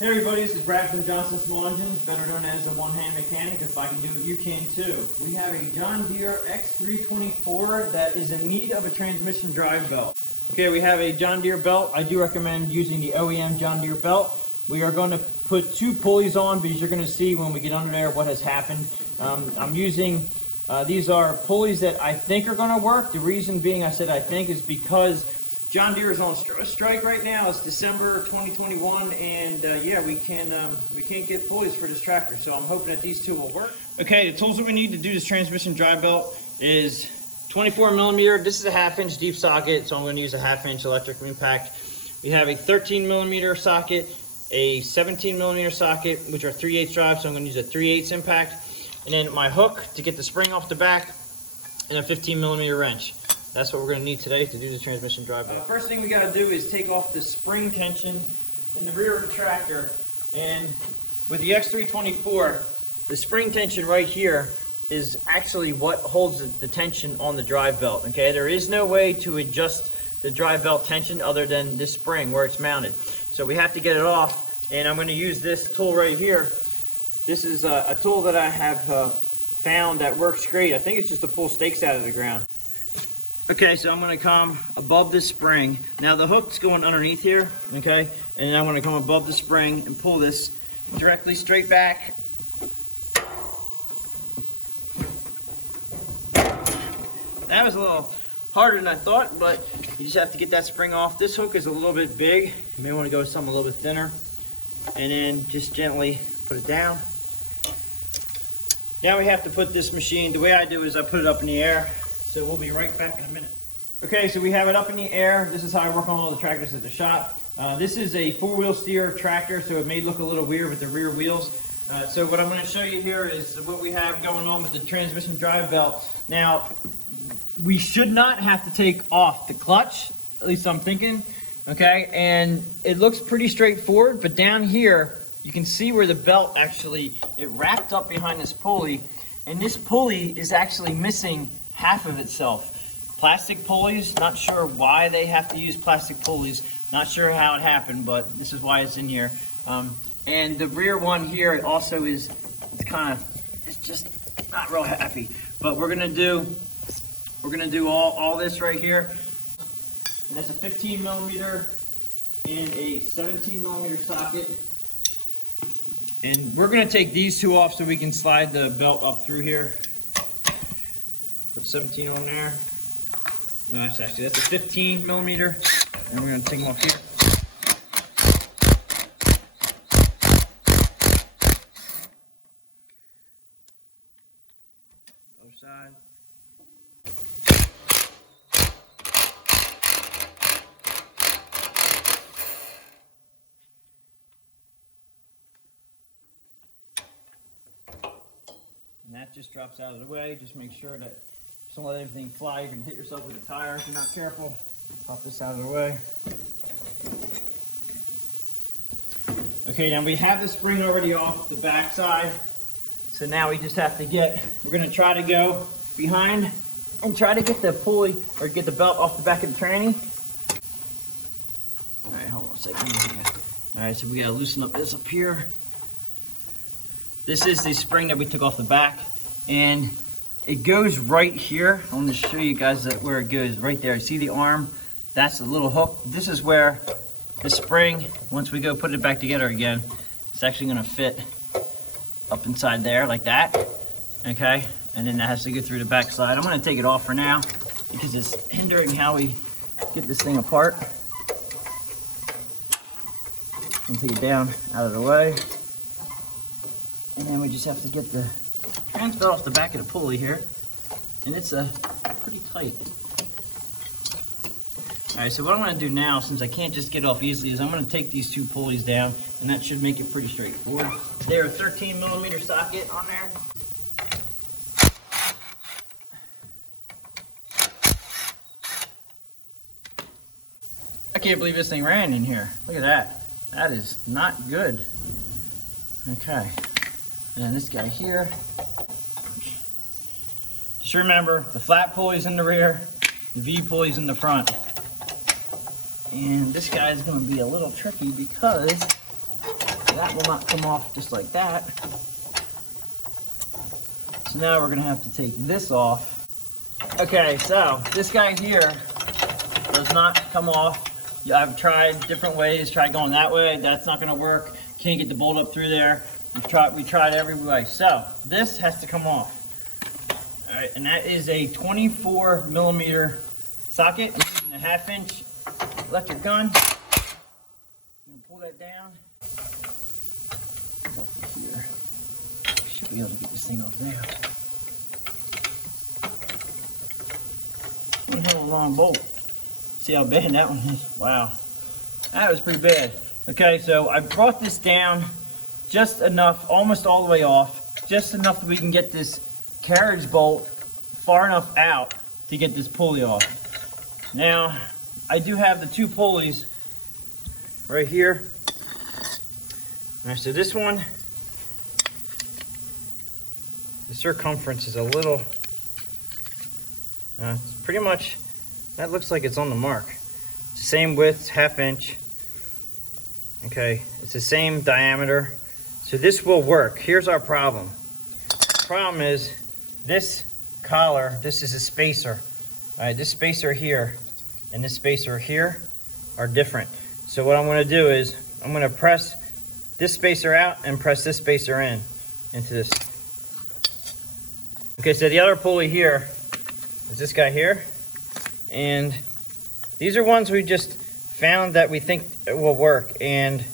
Hey everybody, this is Brad from Johnson Small Engines, better known as the one-hand mechanic. If I can do it, you can too. We have a John Deere X324 that is in need of a transmission drive belt. Okay, we have a John Deere belt. I do recommend using the OEM John Deere belt. We are going to put two pulleys on because you're going to see when we get under there what has happened. I'm using, these are pulleys that I think are going to work. The reason being I said I think is because John Deere is on strike right now. It's December 2021, and yeah, we can't get pulleys for this tractor. So I'm hoping that these two will work. Okay, the tools that we need to do this transmission drive belt is 24 millimeter. This is a 1/2-inch deep socket, so I'm going to use a 1/2-inch electric impact. We have a 13 millimeter socket, a 17 millimeter socket, which are 3/8 drives, so I'm going to use a 3/8 impact, and then my hook to get the spring off the back, and a 15 millimeter wrench. That's what we're going to need today to do the transmission drive belt. First thing we got to do is take off the spring tension in the rear of the tractor. And with the X324, the spring tension right here is actually what holds the tension on the drive belt. Okay, there is no way to adjust the drive belt tension other than this spring where it's mounted. So we have to get it off, and I'm going to use this tool right here. This is a tool that I have found that works great. I think it's just to pull stakes out of the ground. Okay, so I'm going to come above this spring. Now the hook's going underneath here, okay? And then I'm going to come above the spring and pull this directly straight back. That was a little harder than I thought, but you just have to get that spring off. This hook is a little bit big. You may want to go with something a little bit thinner. And then just gently put it down. Now we have to put this machine, the way I do is I put it up in the air. So we'll be right back in a minute. Okay, so we have it up in the air. This is how I work on all the tractors at the shop. This is a 4-wheel steer tractor, so it may look a little weird with the rear wheels. So what I'm going to show you here is what we have going on with the transmission drive belt. Now, we should not have to take off the clutch, at least I'm thinking, okay? And it looks pretty straightforward, but down here, you can see where the belt actually, it wrapped up behind this pulley, and this pulley is actually missing half of itself. Plastic pulleys, not sure why they have to use plastic pulleys, not sure how it happened, but this is why it's in here. And the rear one here it also is, it's just not real happy. But we're gonna do all this right here. And that's a 15 millimeter and a 17 millimeter socket. And we're gonna take these two off so we can slide the belt up through here. Put 17 on there. No, that's a 15 millimeter. And we're gonna take them off here. Other side. And that just drops out of the way. Just make sure that don't let everything fly. You can hit yourself with a tire if you're not careful. Pop this out of the way. Okay, now we have the spring already off the back side. So now we just have to we're gonna try to go behind and try to get the pulley or get the belt off the back of the tranny. All right, hold on a second. All right, so we gotta loosen up this up here. This is the spring that we took off the back, and it goes right here. I want to show you guys where it goes, right there. You see the arm? That's the little hook. This is where the spring, once we go put it back together again, it's actually gonna fit up inside there like that, okay? And then that has to go through the back side. I'm gonna take it off for now because it's hindering how we get this thing apart. And take it down out of the way. And then we just have to get the trans belt off the back of the pulley here, and it's pretty tight. All right, so what I'm going to do now, since I can't just get off easily, is I'm going to take these two pulleys down, and that should make it pretty straightforward. There's a 13 millimeter socket on there. I can't believe this thing ran in here. Look at that. That is not good. Okay. And then this guy here. Just remember, the flat pulley's in the rear, the V pulley's in the front. And this guy is going to be a little tricky because that will not come off just like that. So now we're gonna have to take this off. Okay, so this guy here does not come off. Yeah, I've tried different ways, tried going that way, that's not gonna work. Can't get the bolt up through there. We tried every way. So this has to come off. All right, and that is a 24 millimeter socket using a 1/2 inch electric gun. I'm gonna pull that down. Over here. Should be able to get this thing off now. We have a long bolt. See how bad that one is? Wow, that was pretty bad. Okay, so I brought this down just enough, almost all the way off, just enough that we can get this carriage bolt far enough out to get this pulley off. Now, I do have the 2 pulleys right here. All right, so this one, the circumference is a little, it's pretty much, that looks like it's on the mark. It's the same width, 1/2 inch. Okay, it's the same diameter. So this will work. Here's our problem. The problem is this collar, this is a spacer. All right, this spacer here and this spacer here are different. So what I'm gonna do is I'm gonna press this spacer out and press this spacer in into this. Okay, so the other pulley here is this guy here. And these are ones we just found that we think will work. And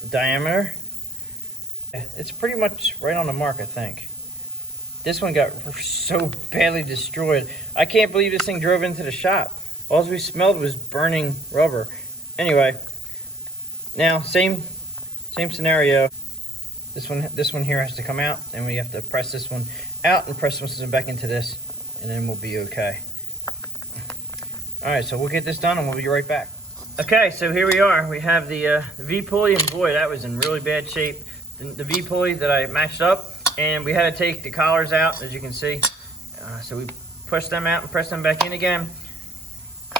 the diameter, it's pretty much right on the mark, I think. This one got so badly destroyed. I can't believe this thing drove into the shop. All we smelled was burning rubber. Anyway, now same scenario. This one here has to come out, and we have to press this one out and press this one back into this, and then we'll be okay. All right, so we'll get this done and we'll be right back. Okay, so here we are. We have the V pulley, and boy, that was in really bad shape. The V pulley that I matched up, and we had to take the collars out, as you can see. So we pushed them out and pressed them back in again.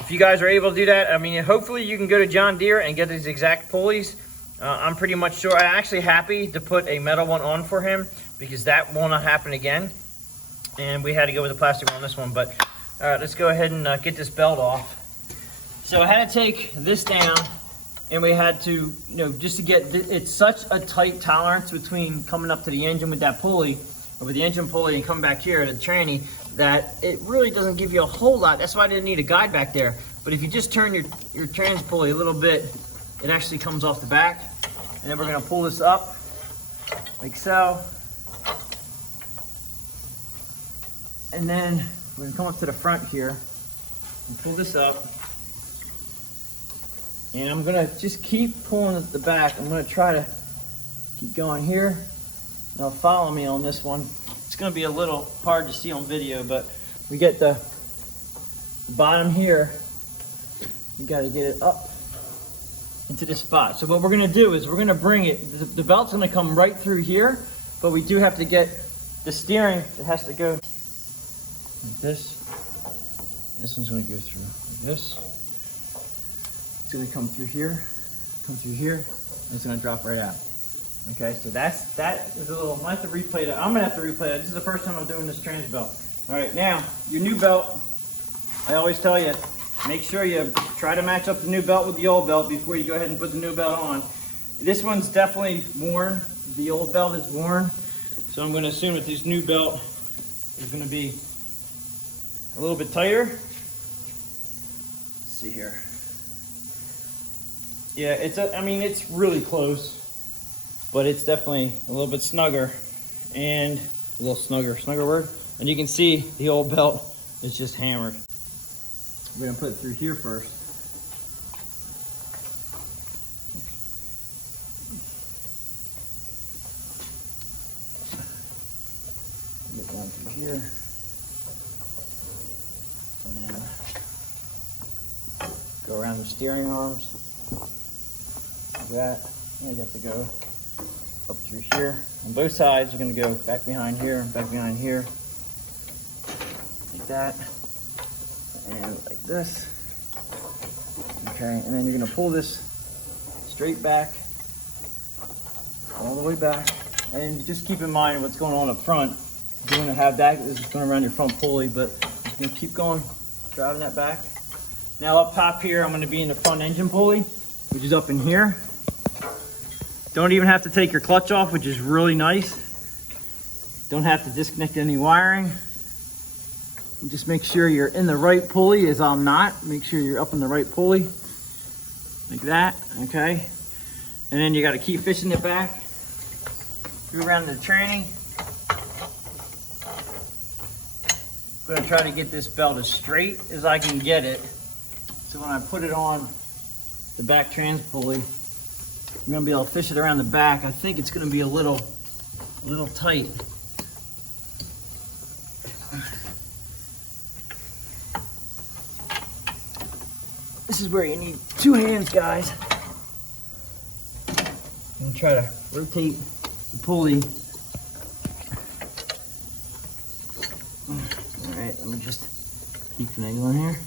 If you guys are able to do that, I mean, hopefully you can go to John Deere and get these exact pulleys. I'm pretty much sure. I'm actually happy to put a metal one on for him because that will not happen again. And we had to go with the plastic one on this one, but all right, let's go ahead and get this belt off. So I had to take this down, and we had to, just to get, it's such a tight tolerance between coming up to the engine with that pulley, or with the engine pulley, and come back here to the tranny, that it really doesn't give you a whole lot. That's why I didn't need a guide back there. But if you just turn your trans pulley a little bit, it actually comes off the back. And then we're gonna pull this up, like so. And then we're gonna come up to the front here and pull this up. And I'm gonna just keep pulling at the back. I'm gonna try to keep going here. Now follow me on this one. It's gonna be a little hard to see on video, but we get the bottom here. We gotta get it up into this spot. So what we're gonna do is we're gonna bring it, the belt's gonna come right through here, but we do have to get the steering, it has to go like this. This one's gonna go through like this. It's gonna come through here, and it's gonna drop right out. Okay, so that is a little, I might have to replay that. I'm gonna have to replay that. This is the first time I'm doing this trans belt. All right, now, your new belt, I always tell you, make sure you try to match up the new belt with the old belt before you go ahead and put the new belt on. This one's definitely worn. The old belt is worn. So I'm gonna assume that this new belt is gonna be a little bit tighter. Let's see here. Yeah, it's really close, but it's definitely a little bit snugger and a little snugger word. And you can see the old belt is just hammered. We're gonna put it through here first. Get down through here. And then go around the steering arms. Like that. And you have to go up through here. On both sides, you're gonna go back behind here, like that. And like this. Okay, and then you're gonna pull this straight back all the way back. And just keep in mind what's going on up front. You're going to have that, this is going around your front pulley, but you're going to keep going, driving that back. Now up top here, I'm going to be in the front engine pulley, which is up in here. Don't even have to take your clutch off, which is really nice. Don't have to disconnect any wiring. And just make sure you're in the right pulley, as I'm not. Make sure you're up in the right pulley, like that, okay? And then you got to keep fishing it back through around the tranny. I'm gonna try to get this belt as straight as I can get it. So when I put it on the back trans pulley, I'm gonna be able to fish it around the back. I think it's gonna be a little tight. This is where you need 2 hands, guys. I'm gonna try to rotate the pulley. Alright, let me just keep an angle in here.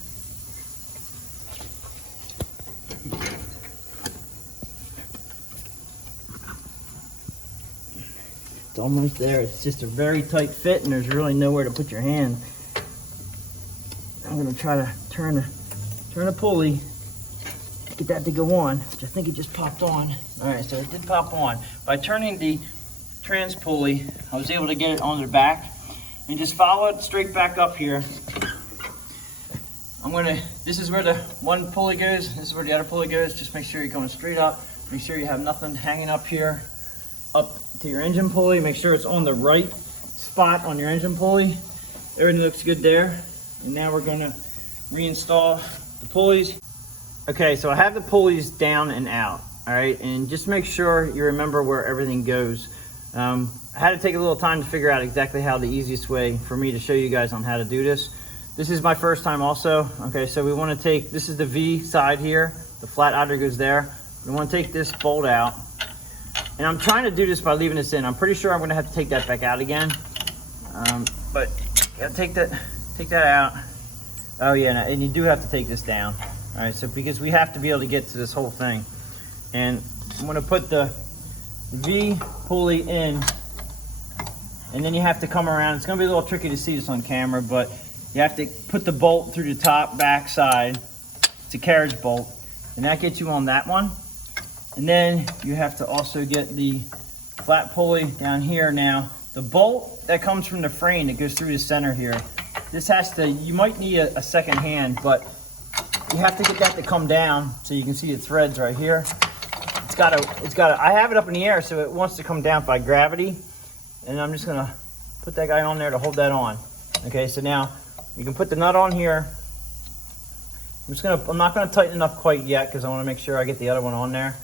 It's almost there. It's just a very tight fit and there's really nowhere to put your hand. I'm gonna try to turn the pulley, get that to go on, which I think it just popped on. Alright, so it did pop on. By turning the trans pulley, I was able to get it on the back. And just follow it straight back up here. This is where the one pulley goes, this is where the other pulley goes. Just make sure you're going straight up. Make sure you have nothing hanging up here, up to your engine pulley. Make sure it's on the right spot on your engine pulley. Everything looks good there. And now we're gonna reinstall the pulleys. Okay, so I have the pulleys down and out, all right? And just make sure you remember where everything goes. I had to take a little time to figure out exactly how the easiest way for me to show you guys on how to do this. This is my first time also. Okay, so we want to take, this is the V side here, the flat outer goes there. We want to take this bolt out. And I'm trying to do this by leaving this in. I'm pretty sure I'm going to have to take that back out again. But yeah, take that out. Oh yeah, and you do have to take this down. All right, so because we have to be able to get to this whole thing. And I'm going to put the V pulley in, and then you have to come around. It's going to be a little tricky to see this on camera, but you have to put the bolt through the top back side. It's a carriage bolt, and that gets you on that one. And then you have to also get the flat pulley down here. Now the bolt that comes from the frame that goes through the center here, this has to, you might need a second hand, but you have to get that to come down so you can see the threads right here. It's gotta, I have it up in the air, so it wants to come down by gravity. And I'm just gonna put that guy on there to hold that on. Okay, so now you can put the nut on here. I'm not gonna tighten it up quite yet because I wanna make sure I get the other one on there.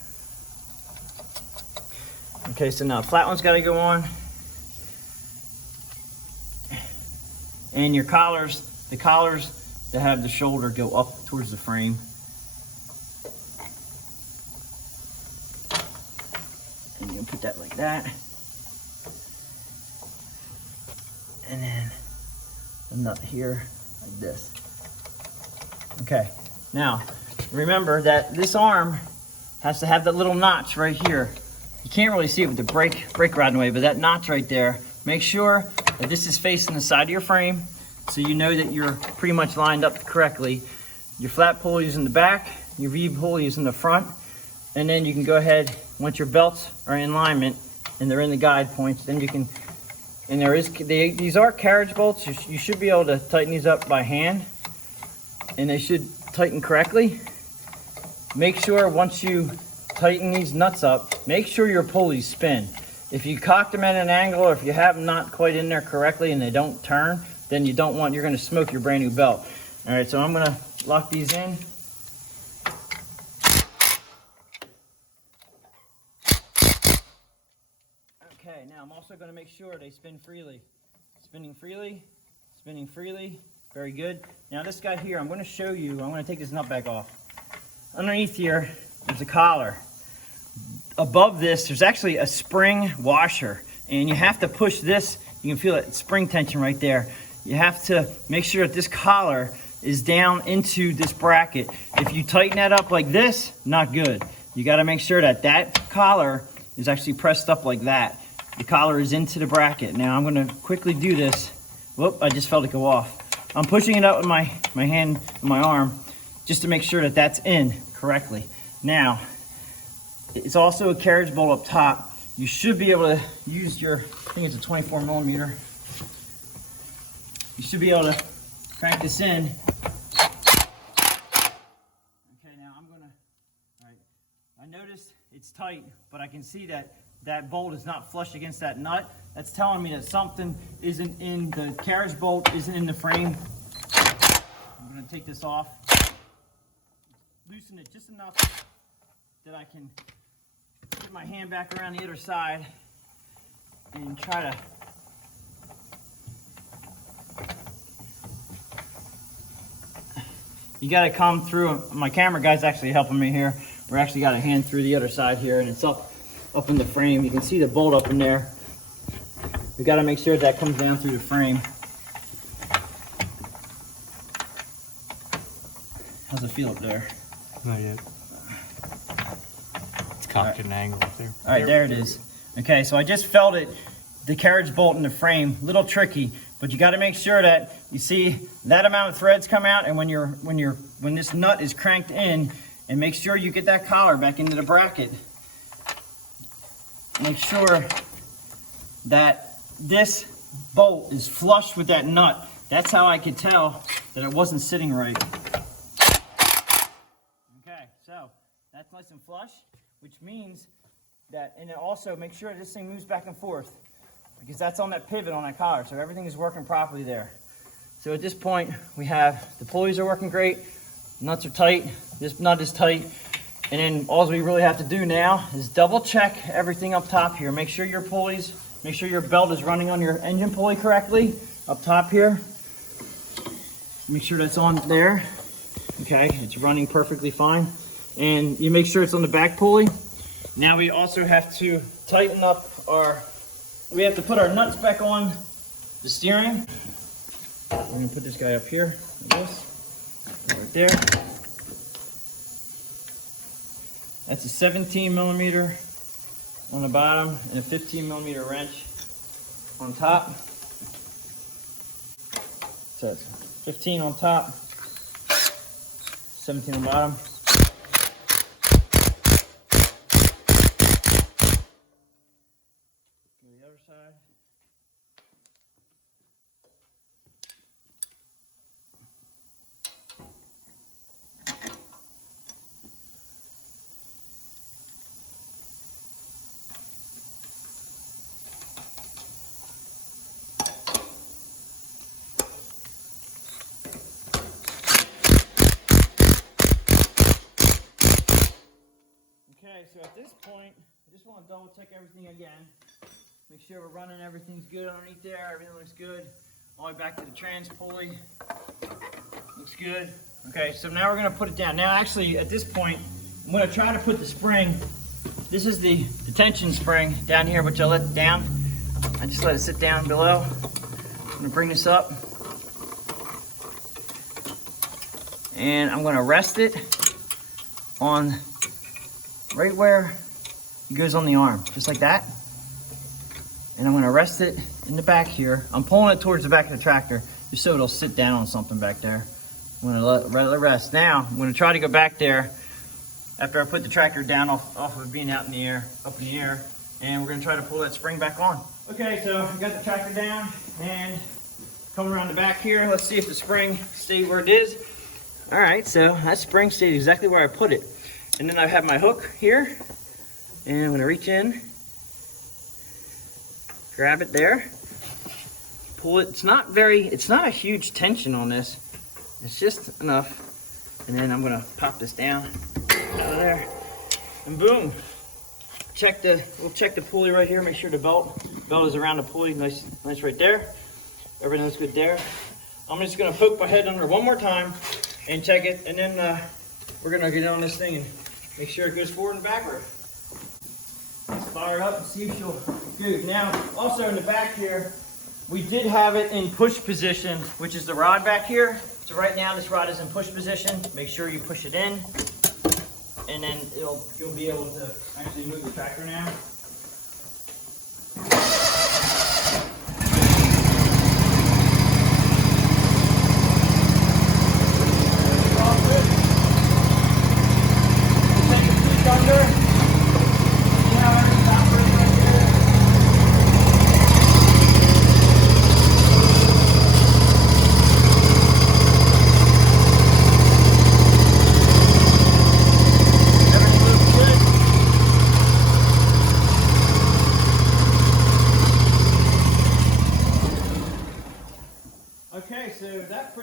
Okay, so now the flat one's gotta go on. And your collars, the collars that have the shoulder go up towards the frame. And you can put that like that. And then a nut here like this. Okay, now remember that this arm has to have that little notch right here. You can't really see it with the brake rod in the way, but that notch right there, make sure that this is facing the side of your frame so you know that you're pretty much lined up correctly. Your flat pulley is in the back, your V pulley is in the front, and then you can go ahead, once your belts are in alignment and they're in the guide points, then you can, and these are carriage bolts. You should be able to tighten these up by hand, and they should tighten correctly. Make sure once you tighten these nuts up, make sure your pulleys spin. If you cock them at an angle, or if you have them not quite in there correctly and they don't turn, then you're gonna smoke your brand new belt. All right, so I'm gonna lock these in. Okay, now I'm also gonna make sure they spin freely. Spinning freely, spinning freely, very good. Now this guy here, I'm gonna show you, I'm gonna take this nut back off. Underneath here, there's a collar. Above this, there's actually a spring washer, and you have to push this. You can feel that spring tension right there. You have to make sure that this collar is down into this bracket. If you tighten that up like this, not good. You gotta make sure that that collar is actually pressed up like that. The collar is into the bracket. Now I'm gonna quickly do this. Whoop, I just felt it go off. I'm pushing it up with my hand and my arm just to make sure that that's in correctly. Now, it's also a carriage bolt up top. You should be able to use your, I think it's a 24 millimeter. You should be able to crank this in. Okay, now I'm gonna, all right. I noticed it's tight, but I can see that that bolt is not flush against that nut. That's telling me that something isn't in the carriage bolt, isn't in the frame. I'm gonna take this off, loosen it just enough that I can get my hand back around the other side and try to you got to come through. My camera guy's actually helping me here. We're actually got a hand through the other side here, and it's up in the frame. You can see the bolt up in there. We got to make sure that comes down through the frame. How's it feel up there? Not yet. It's cocked at an angle up there. All right, there it is. Okay, so I just felt it, the carriage bolt in the frame, little tricky, but you got to make sure that you see that amount of threads come out, and when this nut is cranked in, and make sure you get that collar back into the bracket. Make sure that this bolt is flush with that nut. That's how I could tell that it wasn't sitting right. Okay, so that's nice and flush, which means that, and then also make sure this thing moves back and forth, because that's on that pivot on that collar, so everything is working properly there. So at this point, we have the pulleys are working great, nuts are tight, this nut is tight, and then all we really have to do now is double check everything up top here. Make sure your pulleys, make sure your belt is running on your engine pulley correctly up top here. Make sure that's on there. Okay, it's running perfectly fine. And you make sure it's on the back pulley. Now we also have to tighten up we have to put our nuts back on the steering. We're gonna put this guy up here, like this, right there. That's a 17 millimeter on the bottom and a 15 millimeter wrench on top. So it's 15 on top, 17 on the bottom. Go to the other side. Okay, so at this point, I just want to double check everything again. Make sure we're running, everything's good underneath there, everything looks good. All the way back to the trans pulley. Looks good. Okay, so now we're going to put it down. Now actually, at this point, I'm going to try to put the spring. This is the tension spring down here, which I let down. I just let it sit down below. I'm going to bring this up. And I'm going to rest it on right where it goes on the arm, just like that. And I'm gonna rest it in the back here. I'm pulling it towards the back of the tractor, just so it'll sit down on something back there. I'm gonna let it rest. Now, I'm gonna try to go back there after I put the tractor down off of it being out in the air, up in the air, and we're gonna try to pull that spring back on. Okay, so I got the tractor down, and coming around the back here, let's see if the spring stayed where it is. All right, so that spring stayed exactly where I put it. And then I have my hook here, and I'm gonna reach in, grab it there, pull it. It's not a huge tension on this. It's just enough. And then I'm gonna pop this down out of there, and boom. We'll check the pulley right here, make sure the belt is around the pulley, nice right there. Everything looks good there. I'm just gonna poke my head under one more time and check it, and then we're gonna get on this thing and make sure it goes forward and backward. Let's fire up and see if she'll do. Now, also in the back here, we did have it in push position, which is the rod back here. So right now this rod is in push position. Make sure you push it in, and then you'll be able to actually move the tractor now.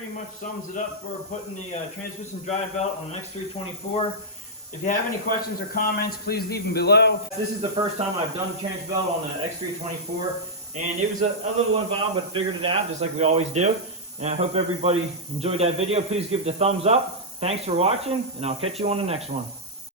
pretty much sums it up for putting the transmission drive belt on an X324. If you have any questions or comments, please leave them below. This is the first time I've done the trans belt on the X324, and it was a little involved, but figured it out just like we always do. And I hope everybody enjoyed that video. Please give it a thumbs up. Thanks for watching, and I'll catch you on the next one.